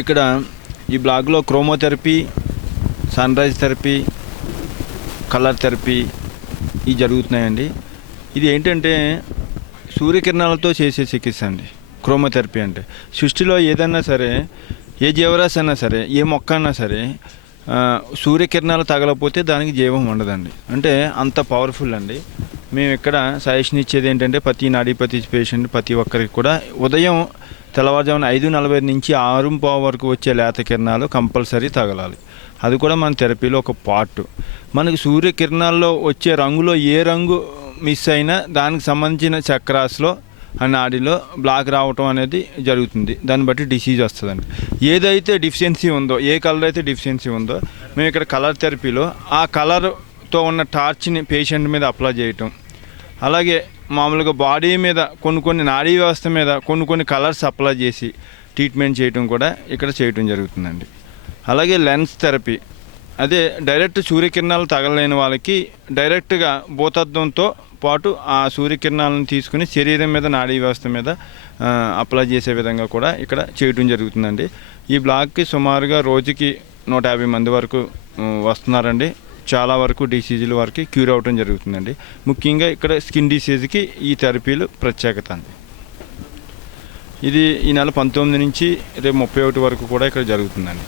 ఇక్కడ ఈ బ్లాక్లో క్రోమోథెరపీ, సన్రైజ్ థెరపీ, కలర్ థెరపీ ఇవి జరుగుతున్నాయండి. ఇది ఏంటంటే సూర్యకిరణాలతో చేసే చికిత్స అండి. క్రోమోథెరపీ అంటే సృష్టిలో ఏదైనా సరే, ఏ జీవరాశి అయినా సరే, ఏ మొక్క అయినా సరే సూర్యకిరణాలు తగలకపోతే దానికి జీవం ఉండదండి. అంటే అంత పవర్ఫుల్ అండి. మేము ఇక్కడ సజెషన్ ఇచ్చేది ఏంటంటే ప్రతి నాడీపతి పేషెంట్ ప్రతి ఒక్కరికి కూడా ఉదయం తెల్లవారుజామున 5:40 నుంచి 6:15 వరకు వచ్చే లేత కిరణాలు కంపల్సరీ తగలాలి. అది కూడా మన థెరపీలో ఒక పార్ట్. మనకి సూర్యకిరణాల్లో వచ్చే రంగులో ఏ రంగు మిస్ అయినా దానికి సంబంధించిన చక్రాస్లో ఆ నాడిలో బ్లాక్ రావటం అనేది జరుగుతుంది. దాన్ని బట్టి డిసీజ్ వస్తుందండి. ఏదైతే డిఫిషియన్సీ ఉందో, ఏ కలర్ అయితే డిఫిషియన్సీ ఉందో, మేము ఇక్కడ కలర్ థెరపీలో ఆ కలర్తో ఉన్న టార్చ్ని పేషెంట్ మీద అప్లై చేయటం, అలాగే మామూలుగా బాడీ మీద కొన్ని నాడీ వ్యవస్థ మీద కొన్ని కలర్స్ అప్లై చేసి ట్రీట్మెంట్ చేయటం కూడా ఇక్కడ చేయటం జరుగుతుందండి. అలాగే లెన్స్ థెరపీ, అదే డైరెక్ట్ సూర్యకిరణాలు తగలలేని వాళ్ళకి డైరెక్ట్గా భూతత్వంతో పాటు ఆ సూర్యకిరణాలను తీసుకుని శరీరం మీద నాడీ వ్యవస్థ మీద అప్లై చేసే విధంగా కూడా ఇక్కడ చేయడం జరుగుతుందండి. ఈ బ్లాక్కి సుమారుగా రోజుకి 150 మంది వరకు వస్తున్నారండి. చాలా వరకు డిసీజుల వరకు క్యూర్ అవ్వడం జరుగుతుందండి. ముఖ్యంగా ఇక్కడ స్కిన్ డిసీజ్కి ఈ థెరపీలు ప్రత్యేకత అండి. ఇది ఈ నెల 19 నుంచి రేపు 31 వరకు కూడా ఇక్కడ జరుగుతుందండి.